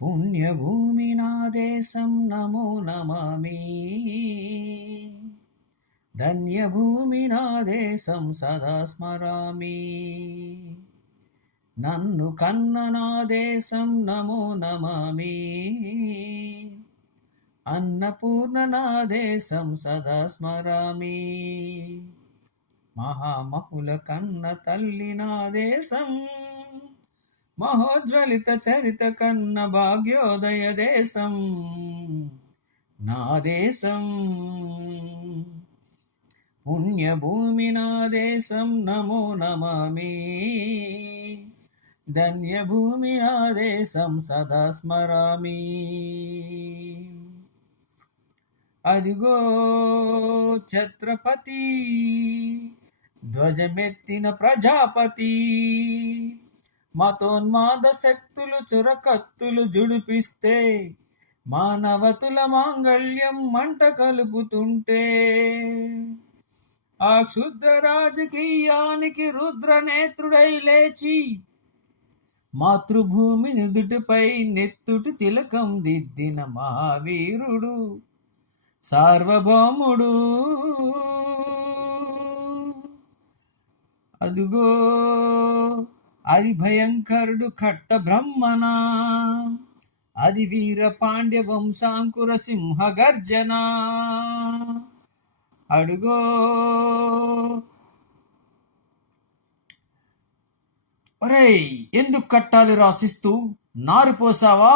పుణ్యభూమి నా దేశం నమో నమామి. ధన్యభూమి నా దేశం సదా స్మరామి. నన్ను కన్న నా దేశం నమో నమామి. అన్నపూర్ణ నా దేశం సదా స్మరామి. మహామహుల కన్న తల్లి నా దేశం, మహోజ్వలిత చరిత కన్న భాగ్యోదయ దేశం నా దేశం. పుణ్యభూమి నా దేశం నమో నమామి. ధన్యభూమి నా దేశం సదా స్మరామి. అదిగో ఛత్రపతి ధ్వజమెత్తిన ప్రజాపతి, మతోన్మాద శక్తులు చురకత్తులు జుడిపిస్తే మానవతుల మాంగళ్యం మంట కలుపుతుంటే, ఆ క్షుద్ర రాజకీయానికి రుద్రనేత్రుడై లేచి మాతృభూమి నుదుటిపై నెత్తుటి తిలకం దిద్దిన మహావీరుడు సార్వభౌముడు. అదుగో అది భయంకరుడు కట్ట బ్రహ్మణ, అది వీర పాండ్య వంశాంకుర సింహ గర్జన. అడుగో ఒరేయ్, ఎందుకు కట్టాలి రాసిస్తూ? నారు పోసావా,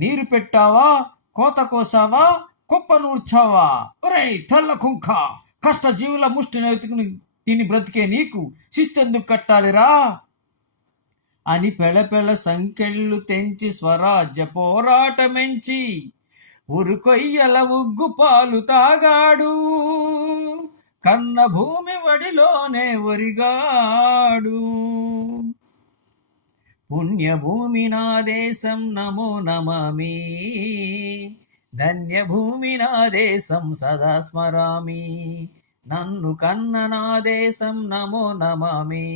నీరు పెట్టావా, కోత కోసావా, కుప్ప నూర్చావా? ఒరేయ్ తెల్ల కుంక, కష్టజీవుల ముష్టి నెతుకుని తిని బ్రతికే నీకు శిస్తెందుకు కట్టాలిరా అని పెళపెళ సంకెళ్ళు తెంచి స్వరాజ్య పోరాటమెంచి ఉరుకొయ్యల ఉగ్గు పాలు తాగాడు, కన్న భూమి వడిలోనే ఒరిగాడు. పుణ్యభూమి నా దేశం నమో నమామి. ధన్యభూమి నా దేశం సదా స్మరామి. నన్ను కన్న నా దేశం నమో నమామి.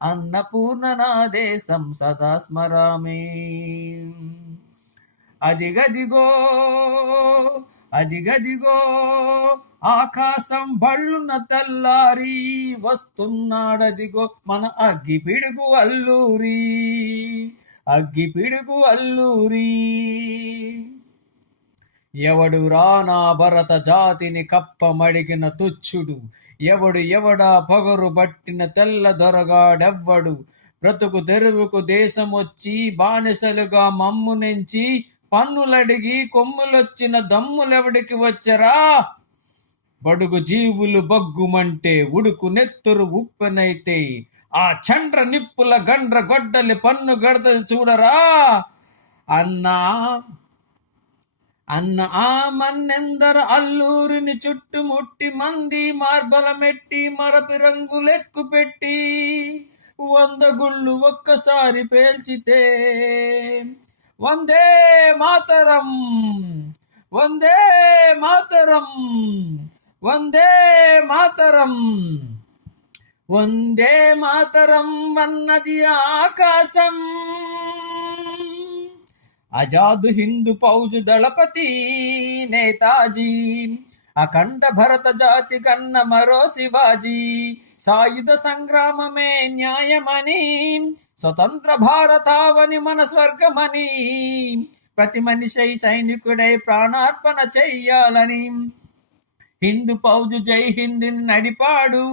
అన్నపూర్ణ నా దేశం సదా స్మరామి. అదిగదిగో అదిగదిగో ఆకాశం బళ్ళున తెల్లారి వస్తున్నాడదిగో మన అగ్గి పిడుగు అల్లూరి, అగ్గి పిడుగు అల్లూరి. ఎవడు రానా భరత జాతిని కప్పమడిగిన తుచ్చుడు, ఎవడు ఎవడా పొగరు బట్టిన తెల్ల దొరగాడెవ్వడు. బ్రతుకు తెరువుకు దేశమొచ్చి బానిసలుగా మమ్ము నెంచి పన్నులడిగి కొమ్ములొచ్చిన దమ్ములెవడికి వచ్చరా? బడుగు జీవులు బగ్గుమంటే ఉడుకు నెత్తురు ఉప్పెనైతే ఆ చండ్ర నిప్పుల గండ్ర గొడ్డలి పన్ను గడతది చూడరా అన్నా. అన్న ఆ మన్నెందర అల్లూరిని చుట్టుముట్టి మంది మార్బల మెట్టి మరపి రంగులెక్కు పెట్టి 100 గుళ్ళు ఒక్కసారి పేల్చితే వందే మాతరం, వందే మాతరం, వందే మాతరం, వందే మాతరం అన్నది ఆకాశం. ఆజాద్ హిందూ ఫౌజ్ దళపతి నేతాజీ, అఖండ భరత జాతి కన్న మరో శివాజీ. సాయుధ సంగ్రామమే న్యాయమని, స్వతంత్ర భారతావని మన స్వర్గమని, ప్రతి మనిషి సైనికుడై ప్రాణార్పణ చెయ్యాలని హిందూ ఫౌజ్ జై హింద్ నడిపాడు.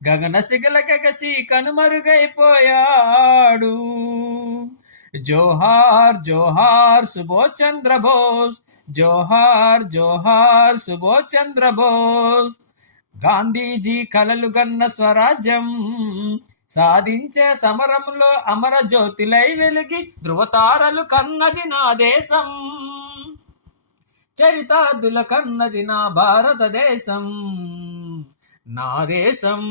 గగన శిగల గగసి కనుమరుగైపోయాడు. జోహార్ జోహార్ సుభాష్ చంద్ర బోస్, జోహార్ జోహార్ సుభాష్ చంద్ర బోస్. గాంధీజీ కలలు గన్న స్వరాజ్యం సాధించే సమరంలో అమర జ్యోతిలై వెలిగి ధృవతారలు కన్నది నా దేశం. చరితార్థుల కన్నది నా భారతదేశం, నా దేశం.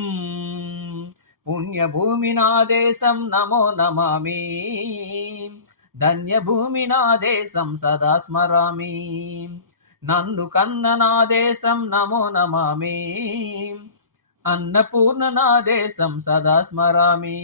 పుణ్యభూమి నా దేశం నమో నమామి. ధన్యభూమి నా దేశం సదా స్మరామి. నన్ను కన్న నా దేశం నమో నమామి. అన్నపూర్ణ నా దేశం సదా స్మరామి.